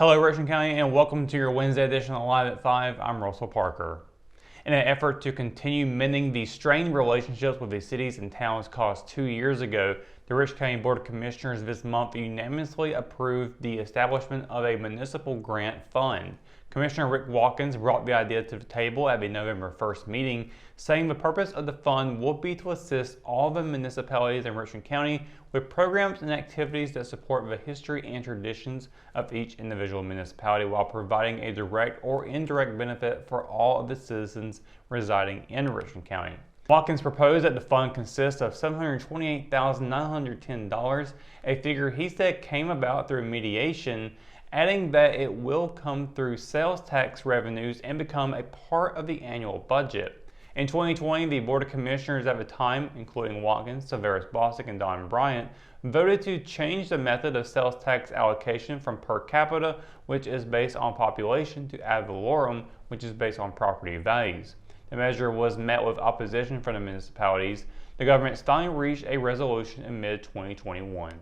Hello Richmond County and welcome to your Wednesday edition of Live at 5. I'm Russell Parker. In an effort to continue mending the strained relationships with the cities and towns caused 2 years ago, the Richmond County Board of Commissioners this month unanimously approved the establishment of a municipal grant fund. Commissioner Rick Watkins brought the idea to the table at the November 1st meeting, saying the purpose of the fund will be to assist all the municipalities in Richmond County with programs and activities that support the history and traditions of each individual municipality while providing a direct or indirect benefit for all of the citizens residing in Richmond County. Watkins proposed that the fund consist of $728,910, a figure he said came about through mediation, adding that it will come through sales tax revenues and become a part of the annual budget. In 2020, the Board of Commissioners at the time, including Watkins, Tavares Bostic, and Don Bryant, voted to change the method of sales tax allocation from per capita, which is based on population, to ad valorem, which is based on property values. The measure was met with opposition from the municipalities. The government finally reached a resolution in mid-2021.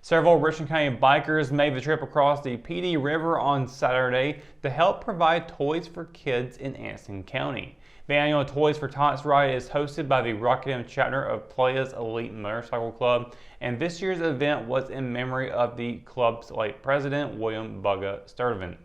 Several Richmond County bikers made the trip across the PD River on Saturday to help provide toys for kids in Anson County. The annual Toys for Tots ride is hosted by the Rockingham chapter of Playas Elite Motorcycle Club, and this year's event was in memory of the club's late president, William Bugga Sturtevant.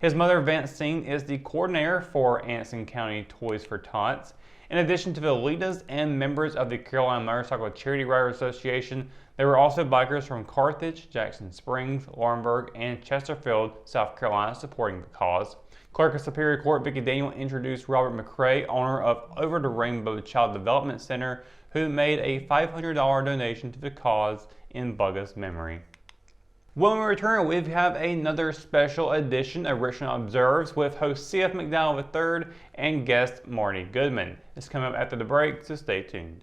His mother, Vancine, is the coordinator for Anson County Toys for Tots. In addition to the leaders and members of the Carolina Motorcycle Charity Rider Association, there were also bikers from Carthage, Jackson Springs, Laurinburg, and Chesterfield, South Carolina, supporting the cause. Clerk of Superior Court Vicki Daniel introduced Robert McCrae, owner of Over the Rainbow Child Development Center, who made a $500 donation to the cause in Bugga's memory. When we return, we have another special edition of Richmond Observes with host C.F. McDowell III and guest Marty Goodman. It's coming up after the break, so stay tuned.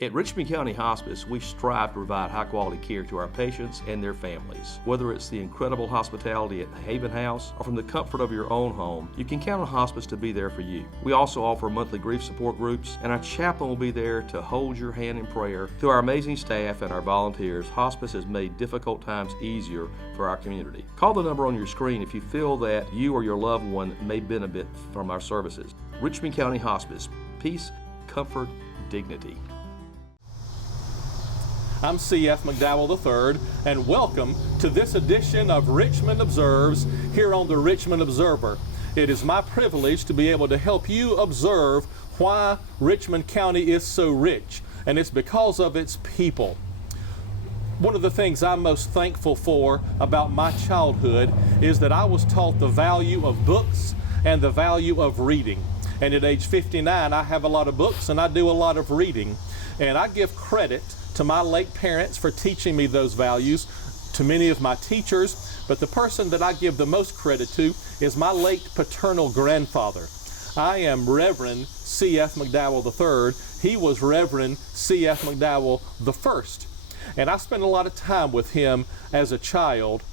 At Richmond County Hospice, we strive to provide high-quality care to our patients and their families. Whether it's the incredible hospitality at the Haven House or from the comfort of your own home, you can count on Hospice to be there for you. We also offer monthly grief support groups, and our chaplain will be there to hold your hand in prayer. Through our amazing staff and our volunteers, Hospice has made difficult times easier for our community. Call the number on your screen if you feel that you or your loved one may benefit from our services. Richmond County Hospice. Peace, comfort, dignity. I'm C.F. McDowell III, and welcome to this edition of Richmond Observes here on the Richmond Observer. It is my privilege to be able to help you observe why Richmond County is so rich, and it's because of its people. One of the things I'm most thankful for about my childhood is that I was taught the value of books and the value of reading. And at age 59, I have a lot of books and I do a lot of reading. And I give credit to my late parents for teaching me those values, to many of my teachers, but the person that I give the most credit to is my late paternal grandfather. I am Reverend C.F. McDowell III. He was Reverend C.F. McDowell I. And I spent a lot of time with him as a child,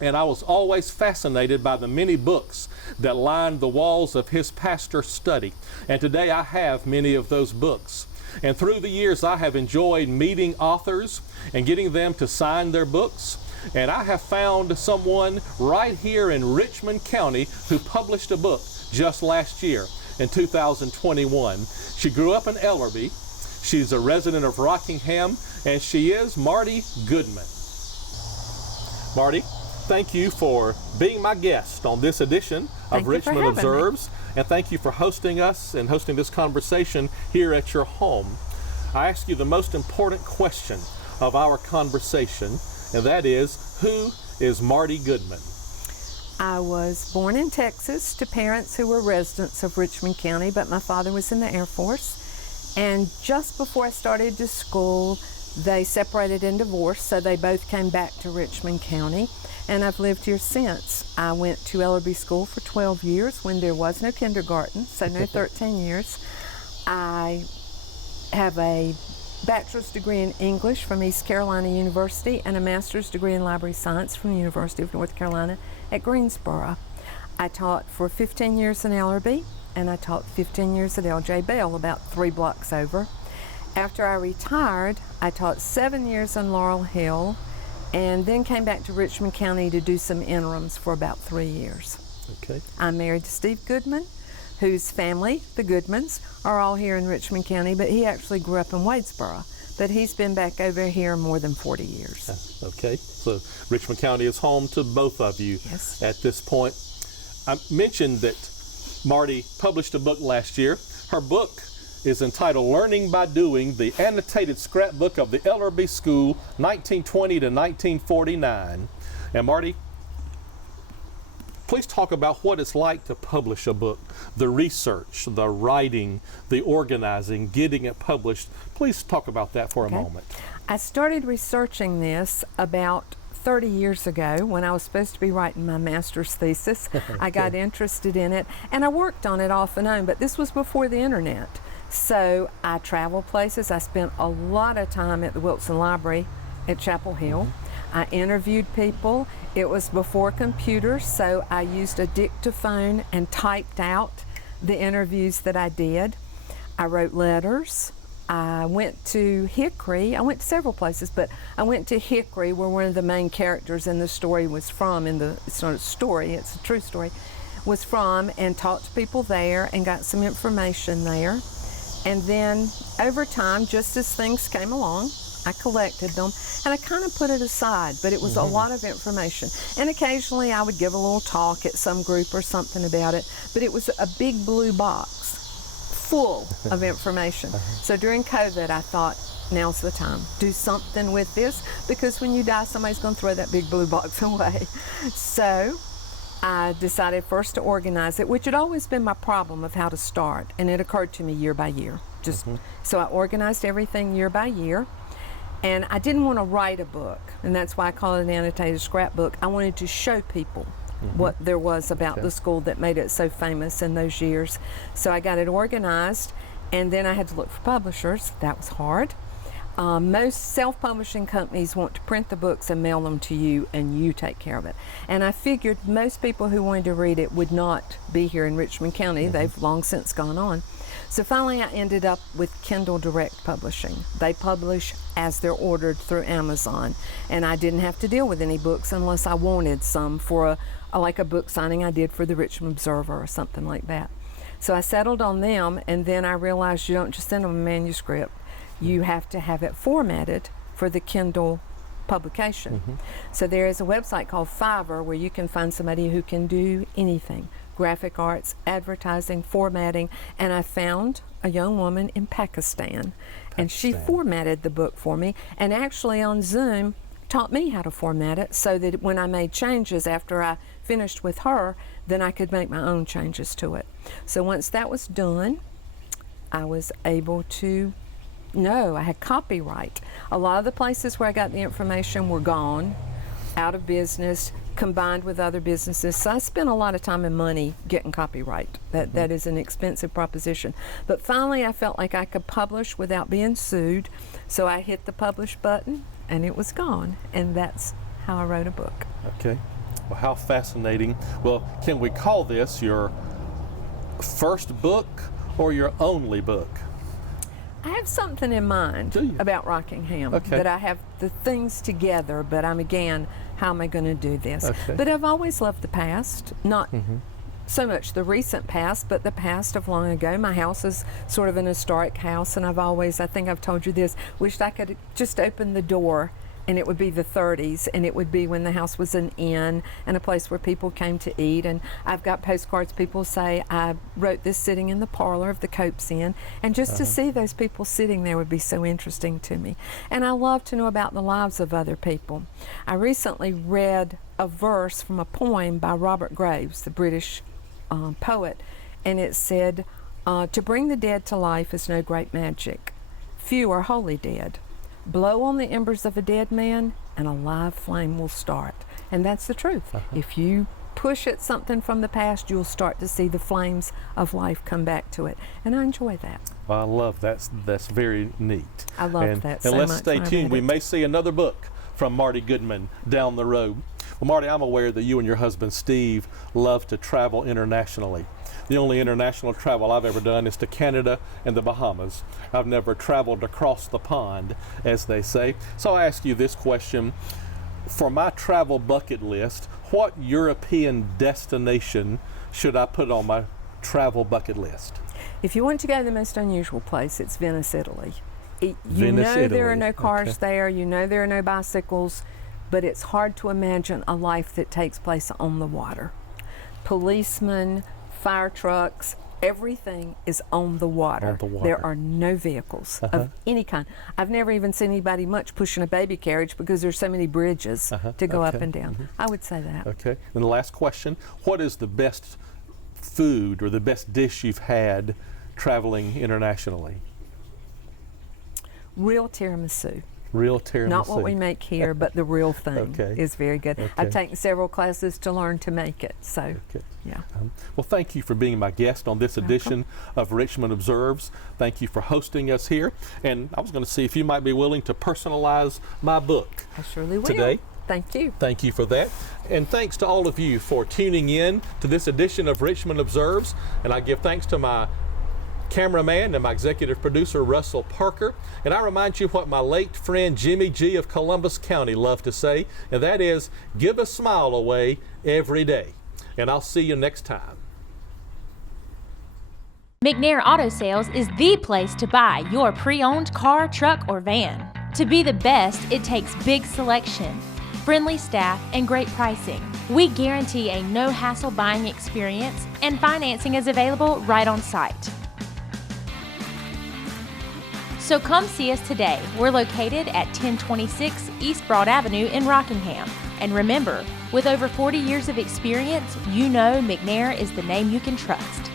and I was always fascinated by the many books that lined the walls of his pastor's study. And today I have many of those books. And through the years, I have enjoyed meeting authors and getting them to sign their books. And I have found someone right here in Richmond County who published a book just last year in 2021. She grew up in Ellerby. She's a resident of Rockingham, and she is Marty Goodman. Marty, thank you for being my guest on this edition of Richmond Observes. And thank you for hosting us and hosting this conversation here at your home. I ask you the most important question of our conversation, and that is, who is Marty Goodman? I was born in Texas to parents who were residents of Richmond County, but my father was in the Air Force. And just before I started to school, they separated and divorced, so they both came back to Richmond County. And I've lived here since. I went to Ellerby School for 12 years when there was no kindergarten, so no 13 years. I have a bachelor's degree in English from East Carolina University and a master's degree in library science from the University of North Carolina at Greensboro. I taught for 15 years in Ellerby, and I taught 15 years at L.J. Bell, about 3 blocks over. After I retired, I taught 7 years in Laurel Hill, and then came back to Richmond County to do some interims for about 3 years. Okay. I'm married to Steve Goodman, whose family, the Goodmans, are all here in Richmond County, but he actually grew up in Wadesboro. But he's been back over here more than 40 years. Okay, so Richmond County is home to both of you. Yes. At this point. I mentioned that Marty published a book last year. Her book is entitled Learning by Doing, the Annotated Scrapbook of the LRB School, 1920 to 1949. And Marty, please talk about what it's like to publish a book, the research, the writing, the organizing, getting it published. Please talk about that for a moment. I started researching this about 30 years ago when I was supposed to be writing my master's thesis. I got interested in it and I worked on it off and on, but this was before the internet. So I traveled places. I spent a lot of time at the Wilson Library at Chapel Hill. I interviewed people. It was before computers, so I used a dictaphone and typed out the interviews that I did. I wrote letters. I went to Hickory. I went to several places, but I went to Hickory where one of the main characters in the story was from, it's not a story, it's a true story, was from, and talked to people there and got some information there. And then over time, just as things came along, I collected them and I kind of put it aside, but it was a lot of information. And occasionally I would give a little talk at some group or something about it, but it was a big blue box full of information. So during COVID, I thought, now's the time. Do something with this, because when you die, somebody's going to throw that big blue box away. So I decided first to organize it, which had always been my problem of how to start, and it occurred to me year by year. So I organized everything year by year, and I didn't want to write a book, and that's why I call it an annotated scrapbook. I wanted to show people what there was about the school that made it so famous in those years. So I got it organized, and then I had to look for publishers. That was hard. Most self-publishing companies want to print the books and mail them to you, and you take care of it. And I figured most people who wanted to read it would not be here in Richmond County. They've long since gone on. So finally I ended up with Kindle Direct Publishing. They publish as they're ordered through Amazon, and I didn't have to deal with any books unless I wanted some for like a book signing I did for the Richmond Observer or something like that. So I settled on them, and then I realized you don't just send them a manuscript. You have to have it formatted for the Kindle publication. So there is a website called Fiverr where you can find somebody who can do anything. Graphic arts, advertising, formatting, and I found a young woman in Pakistan, and she formatted the book for me, and actually on Zoom taught me how to format it so that when I made changes after I finished with her, then I could make my own changes to it. So once that was done, I was able to I had copyright. A lot of the places where I got the information were gone, out of business, combined with other businesses. So I spent a lot of time and money getting copyright. That is an expensive proposition. But finally I felt like I could publish without being sued. So I hit the publish button and it was gone. And that's how I wrote a book. Okay. Well, how fascinating. Well, can we call this your first book or your only book? I have something in mind about Rockingham, that I have the things together, but again, how am I going to do this? But I've always loved the past, not so much the recent past, but the past of long ago. My house is sort of an historic house, and I've always, I think I've told you this, wished I could just open the door and it would be the 30s, and it would be when the house was an inn and a place where people came to eat. And I've got postcards, people say I wrote this sitting in the parlor of the Cope's Inn, and just to see those people sitting there would be so interesting to me. And I love to know about the lives of other people. I recently read a verse from a poem by Robert Graves, the British poet, and it said, to bring the dead to life is no great magic. Few are wholly dead. Blow on the embers of a dead man and a live flame will start. And that's the truth. If you push at something from the past, you'll start to see the flames of life come back to it. And I enjoy that. Well, I love that. That's very neat. I love that so much. And let's stay tuned. We may see another book from Marty Goodman down the road. Well, Marty, I'm aware that you and your husband Steve love to travel internationally. The only international travel I've ever done is to Canada and the Bahamas. I've never traveled across the pond, as they say. So I ask you this question. for my travel bucket list, what European destination should I put on my travel bucket list? If you want to go to the most unusual place, it's Venice, Italy. You Venice, know there are Italy. no cars Okay. there, you know there are no bicycles, but it's hard to imagine a life that takes place on the water. Policemen, fire trucks, everything is on the water. On the water. There are no vehicles of any kind. I've never even seen anybody much pushing a baby carriage because there's so many bridges to go up Okay. and down. I would say that. Okay. And the last question, what is the best food or the best dish you've had traveling internationally? Real tiramisu. Real tiramisu. Not what we make here, but the real thing Okay. is very good. Okay. I've taken several classes to learn to make it, so Okay. yeah. Well, thank you for being my guest on this edition of Richmond Observes. Thank you for hosting us here. And I was going to see if you might be willing to personalize my book I surely will. today. Thank you. Thank you for that. And thanks to all of you for tuning in to this edition of Richmond Observes. And I give thanks to my cameraman and my executive producer, Russell Parker. And I remind you what my late friend Jimmy G of Columbus County loved to say, and that is, give a smile away every day. And I'll see you next time. McNair Auto Sales is the place to buy your pre-owned car, truck, or van. To be the best, it takes big selection, friendly staff, and great pricing. We guarantee a no-hassle buying experience, and financing is available right on site. So come see us today. We're located at 1026 East Broad Avenue in Rockingham. And remember, with over 40 years of experience, you know McNair is the name you can trust.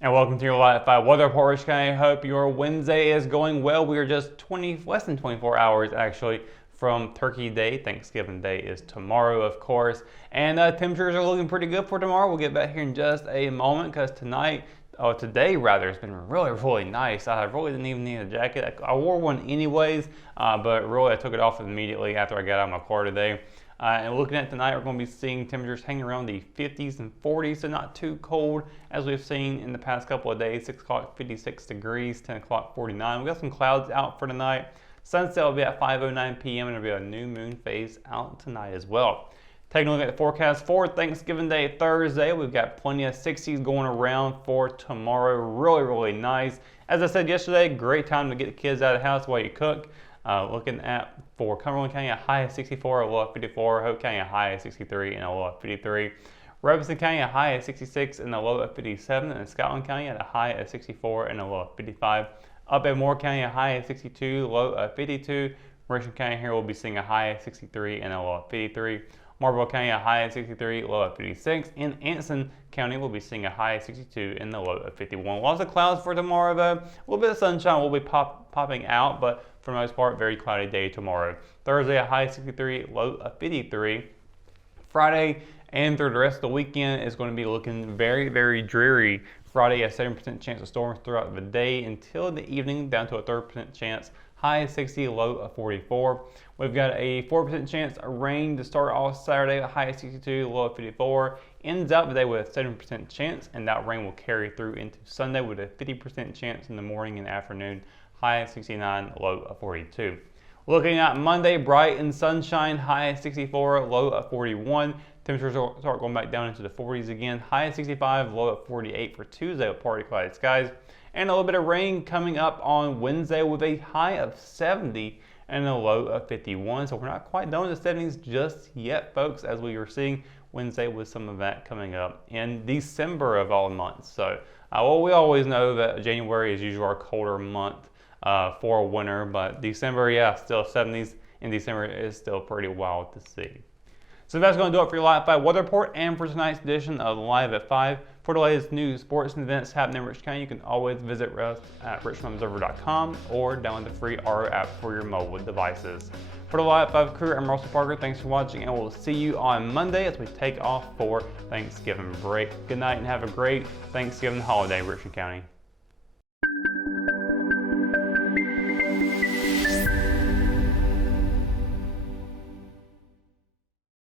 And welcome to your Live 5 Weather Report, Richmond County. I hope your Wednesday is going well. We are just less than 24 hours actually from Turkey Day. Thanksgiving Day is tomorrow, of course. And temperatures are looking pretty good for tomorrow. We'll get back here in just a moment because today rather, it's been really nice. I really didn't even need a jacket. I wore one anyways, but really I took it off immediately after I got out of my car today. And looking at tonight, we're going to be seeing temperatures hanging around the 50s and 40s, so not too cold as we've seen in the past couple of days. 6 o'clock, 56 degrees, 10 o'clock, 49. We got some clouds out for tonight. Sunset will be at 5:09 p.m. and there'll be a new moon phase out tonight as well. Taking a look at the forecast for Thanksgiving Day Thursday, we've got plenty of 60s going around for tomorrow. Really nice. As I said yesterday, great time to get the kids out of the house while you cook. Looking at for Cumberland County, a high of 64, a low of 54. Hope County, a high of 63 and a low of 53. Robeson County, a high of 66 and a low of 57. And Scotland County at a high of 64 and a low of 55. Up at Moore County, a high of 62, low of 52. Richmond County here will be seeing a high of 63 and a low of 53. Marlborough County, a high of 63, low of 56. In Anson County, we'll be seeing a high of 62 and a low of 51. Lots of clouds for tomorrow, though. A little bit of sunshine will be popping out, but for the most part, very cloudy day tomorrow. Thursday, a high of 63, low of 53. Friday and through the rest of the weekend is going to be looking very dreary. Friday, a 7% chance of storms throughout the day until the evening, down to a 30% chance. High of 60, low of 44. We've got a 4% chance of rain to start off Saturday, a high of 62, low of 54. Ends out the day with a 7% chance, and that rain will carry through into Sunday with a 50% chance in the morning and afternoon, high of 69, low of 42. Looking at Monday, bright and sunshine, high of 64, low of 41. Temperatures will start going back down into the 40s again, high of 65, low of 48 for Tuesday with partly cloudy skies. And a little bit of rain coming up on Wednesday with a high of 70 and a low of 51. So we're not quite done with the 70s just yet, folks, as we are seeing Wednesday with some of that coming up in December of all months. So we always know that January is usually our colder month for winter, but December, yeah, still 70s in December is still pretty wild to see. So that's going to do it for your Live 5 Weather Report and for tonight's edition of Live at 5. For the latest news, sports, and events happening in Richmond County, you can always visit us at richmondobserver.com or download the free RO app for your mobile devices. For the Live 5 crew, I'm Russell Parker. Thanks for watching, and we'll see you on Monday as we take off for Thanksgiving break. Good night and have a great Thanksgiving holiday, Richmond County.